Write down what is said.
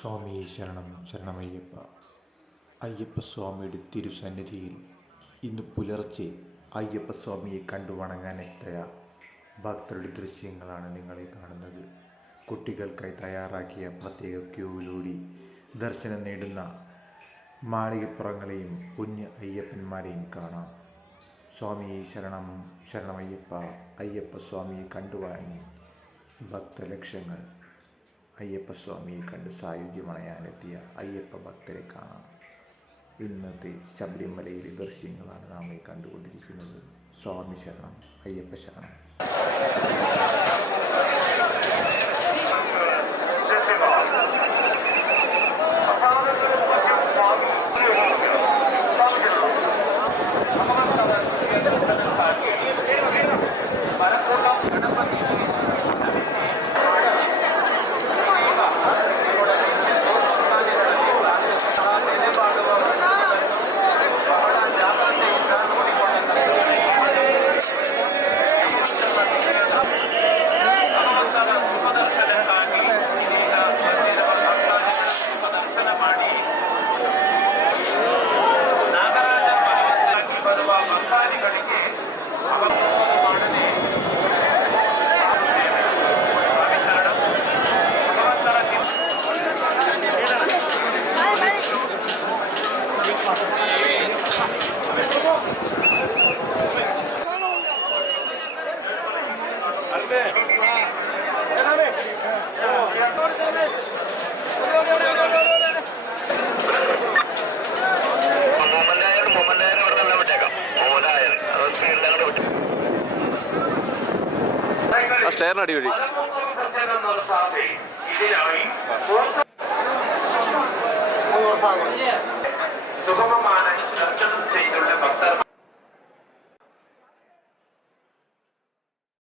സ്വാമി ശരണം ശരണമയ്യപ്പ. അയ്യപ്പസ്വാമിയുടെ തിരുസന്നിധിയിൽ ഇന്ന് പുലർച്ചെ അയ്യപ്പസ്വാമിയെ കണ്ടു വണങ്ങാനെത്തിയ ഭക്തരുടെ ദൃശ്യങ്ങളാണ് നിങ്ങളെ കാണുന്നത്. കുട്ടികൾക്കായി തയ്യാറാക്കിയ പ്രത്യേക ക്യൂവിലൂടെ ദർശനം നേടുന്ന മാളികപ്പുറങ്ങളെയും കുഞ്ഞ് അയ്യപ്പന്മാരെയും കാണാം. സ്വാമി ശരണം ശരണമയ്യപ്പ അയ്യപ്പസ്വാമിയെ കണ്ടുവാങ്ങി ഭക്തലക്ഷങ്ങൾ. അയ്യപ്പസ്വാമിയെ കണ്ട് സായുജ്യമണയാനെത്തിയ അയ്യപ്പ ഭക്തരെ കാണാം. ഇന്നത്തെ ശബരിമലയിലെ ദൃശ്യങ്ങളാണ് നാം ഈ കണ്ടുകൊണ്ടിരിക്കുന്നത്. സ്വാമി ശരണം അയ്യപ്പ ശരണം. ആ സ്റ്റെയറിന് അടി വഴി. ഇതിനായി സുഗമമായ